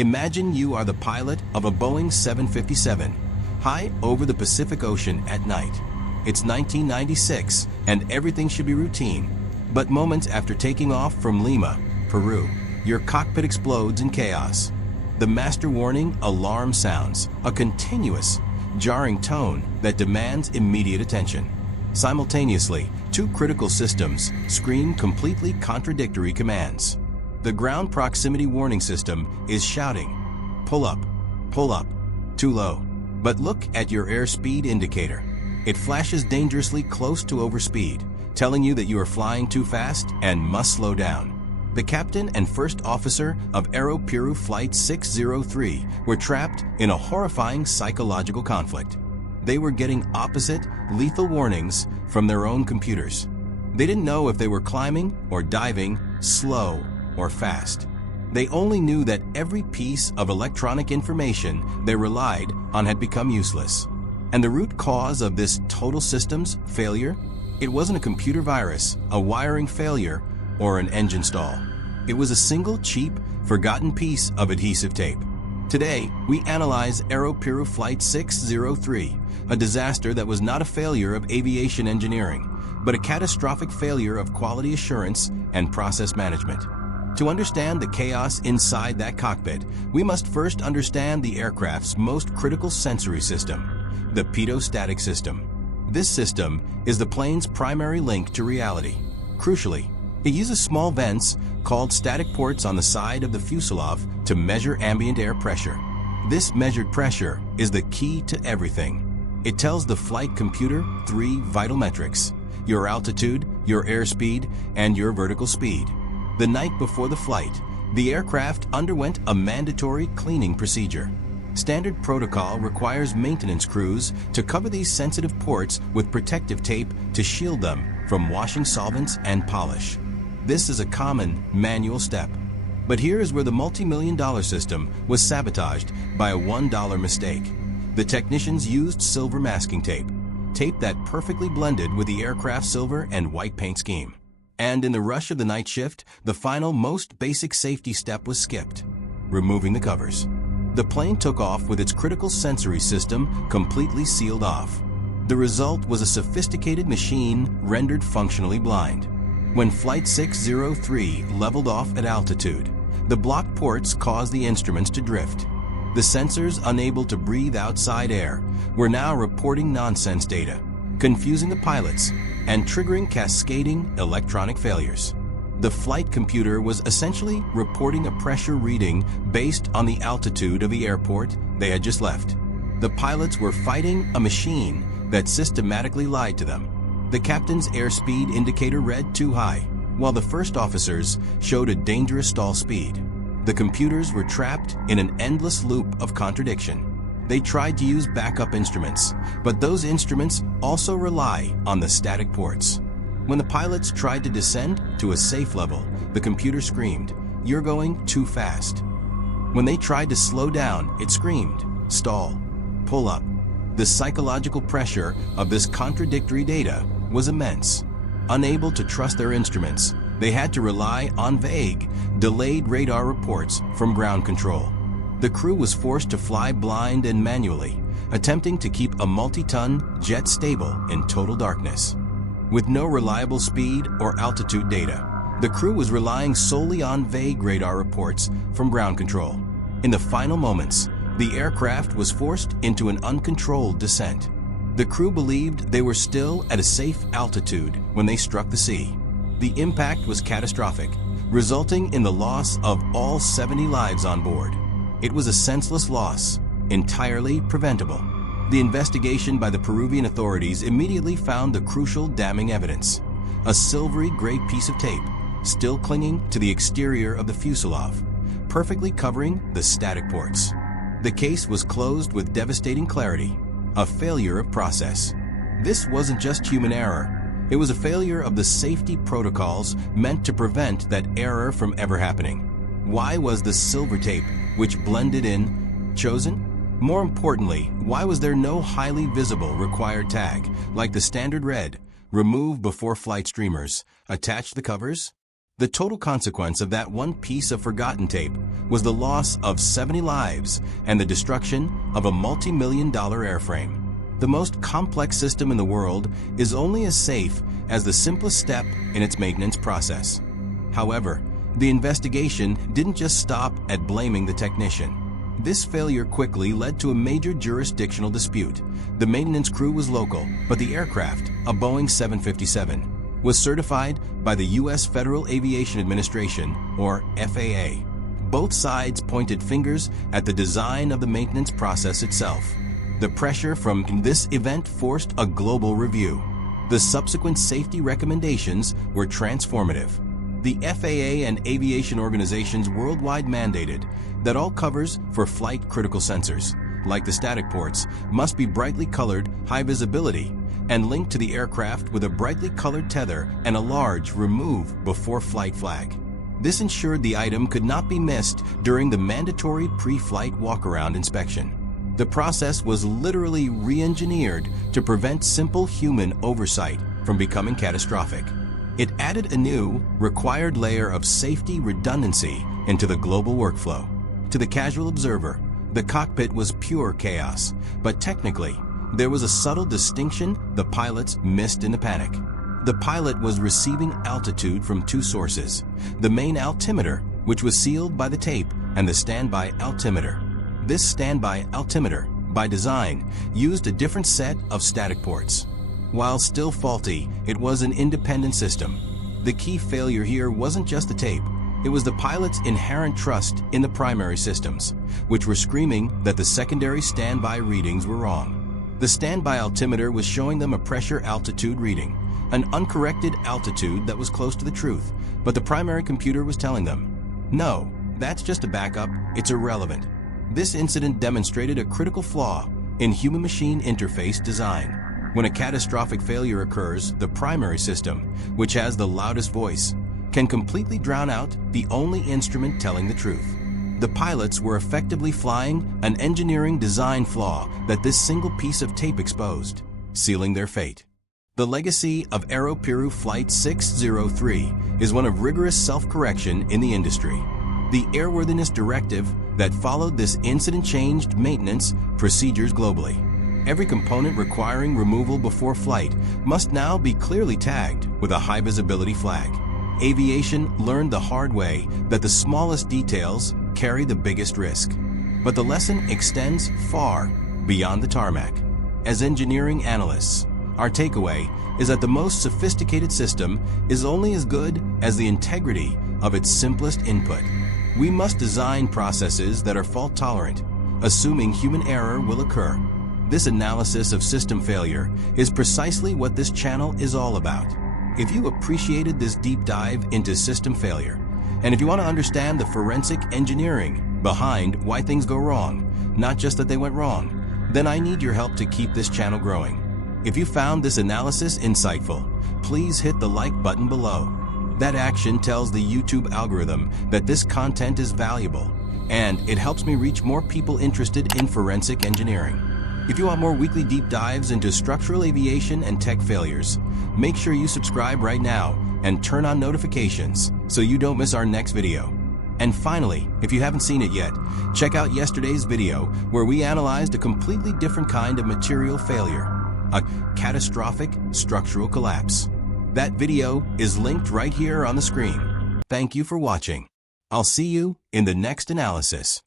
Imagine you are the pilot of a Boeing 757, high over the Pacific Ocean at night. It's 1996, and everything should be routine. But moments after taking off from Lima, Peru, your cockpit explodes in chaos. The master warning alarm sounds, a continuous, jarring tone that demands immediate attention. Simultaneously, two critical systems scream completely contradictory commands. The ground proximity warning system is shouting, pull up, too low. But look at your airspeed indicator. It flashes dangerously close to overspeed, telling you that you are flying too fast and must slow down. The captain and first officer of Aeroperú Flight 603 were trapped in a horrifying psychological conflict. They were getting opposite, lethal warnings from their own computers. They didn't know if they were climbing or diving, slow or fast. They only knew that every piece of electronic information they relied on had become useless. And the root cause of this total systems failure? It wasn't a computer virus, a wiring failure, or an engine stall. It was a single cheap, forgotten piece of adhesive tape. Today, we analyze Aeroperú Flight 603, a disaster that was not a failure of aviation engineering, but a catastrophic failure of quality assurance and process management. To understand the chaos inside that cockpit, we must first understand the aircraft's most critical sensory system, the Pitot-Static system. This system is the plane's primary link to reality. Crucially, it uses small vents called static ports on the side of the fuselage to measure ambient air pressure. This measured pressure is the key to everything. It tells the flight computer three vital metrics: your altitude, your airspeed, and your vertical speed. The night before the flight, the aircraft underwent a mandatory cleaning procedure. Standard protocol requires maintenance crews to cover these sensitive ports with protective tape to shield them from washing solvents and polish. This is a common manual step. But here is where the multi-million-dollar system was sabotaged by a $1 mistake. The technicians used silver masking tape that perfectly blended with the aircraft's silver and white paint scheme. And in the rush of the night shift, the final, most basic safety step was skipped: removing the covers. The plane took off with its critical sensory system completely sealed off. The result was a sophisticated machine rendered functionally blind. When Flight 603 leveled off at altitude, the blocked ports caused the instruments to drift. The sensors, unable to breathe outside air, were now reporting nonsense data, confusing the pilots and triggering cascading electronic failures. The flight computer was essentially reporting a pressure reading based on the altitude of the airport they had just left. The pilots were fighting a machine that systematically lied to them. The captain's airspeed indicator read too high, while the first officers showed a dangerous stall speed. The computers were trapped in an endless loop of contradiction. They tried to use backup instruments, but those instruments also rely on the static ports. When the pilots tried to descend to a safe level, the computer screamed, "You're going too fast." When they tried to slow down, it screamed, "Stall, pull up." The psychological pressure of this contradictory data was immense. Unable to trust their instruments, they had to rely on vague, delayed radar reports from ground control. The crew was forced to fly blind and manually, attempting to keep a multi-ton jet stable in total darkness. With no reliable speed or altitude data, the crew was relying solely on vague radar reports from ground control. In the final moments, the aircraft was forced into an uncontrolled descent. The crew believed they were still at a safe altitude when they struck the sea. The impact was catastrophic, resulting in the loss of all 70 lives on board. It was a senseless loss, entirely preventable. The investigation by the Peruvian authorities immediately found the crucial damning evidence: a silvery gray piece of tape, still clinging to the exterior of the fuselage, perfectly covering the static ports. The case was closed with devastating clarity: a failure of process. This wasn't just human error. It was a failure of the safety protocols meant to prevent that error from ever happening. Why was the silver tape, which blended in, chosen? More importantly, why was there no highly visible required tag, like the standard red, remove before flight streamers, attach the covers? The total consequence of that one piece of forgotten tape was the loss of 70 lives and the destruction of a multi-million-dollar airframe. The most complex system in the world is only as safe as the simplest step in its maintenance process. However, the investigation didn't just stop at blaming the technician. This failure quickly led to a major jurisdictional dispute. The maintenance crew was local, but the aircraft, a Boeing 757, was certified by the U.S. Federal Aviation Administration, or FAA. Both sides pointed fingers at the design of the maintenance process itself. The pressure from this event forced a global review. The subsequent safety recommendations were transformative. The FAA and aviation organizations worldwide mandated that all covers for flight critical sensors, like the static ports, must be brightly colored, high visibility, and linked to the aircraft with a brightly colored tether and a large remove before flight flag. This ensured the item could not be missed during the mandatory pre-flight walk-around inspection. The process was literally re-engineered to prevent simple human oversight from becoming catastrophic. It added a new, required layer of safety redundancy into the global workflow. To the casual observer, the cockpit was pure chaos, but technically, there was a subtle distinction the pilots missed in the panic. The pilot was receiving altitude from two sources: the main altimeter, which was sealed by the tape, and the standby altimeter. This standby altimeter, by design, used a different set of static ports. While still faulty, it was an independent system. The key failure here wasn't just the tape. It was the pilot's inherent trust in the primary systems, which were screaming that the secondary standby readings were wrong. The standby altimeter was showing them a pressure altitude reading, an uncorrected altitude that was close to the truth, but the primary computer was telling them, "No, that's just a backup, it's irrelevant." This incident demonstrated a critical flaw in human-machine interface design. When a catastrophic failure occurs, the primary system, which has the loudest voice, can completely drown out the only instrument telling the truth. The pilots were effectively flying an engineering design flaw that this single piece of tape exposed, sealing their fate. The legacy of Aeroperú Flight 603 is one of rigorous self-correction in the industry. The airworthiness directive that followed this incident changed maintenance procedures globally. Every component requiring removal before flight must now be clearly tagged with a high visibility flag. Aviation learned the hard way that the smallest details carry the biggest risk. But the lesson extends far beyond the tarmac. As engineering analysts, our takeaway is that the most sophisticated system is only as good as the integrity of its simplest input. We must design processes that are fault tolerant, assuming human error will occur. This analysis of system failure is precisely what this channel is all about. If you appreciated this deep dive into system failure, and if you want to understand the forensic engineering behind why things go wrong, not just that they went wrong, then I need your help to keep this channel growing. If you found this analysis insightful, please hit the like button below. That action tells the YouTube algorithm that this content is valuable, and it helps me reach more people interested in forensic engineering. If you want more weekly deep dives into structural aviation and tech failures, make sure you subscribe right now and turn on notifications so you don't miss our next video. And finally, if you haven't seen it yet, check out yesterday's video where we analyzed a completely different kind of material failure, a catastrophic structural collapse. That video is linked right here on the screen. Thank you for watching. I'll see you in the next analysis.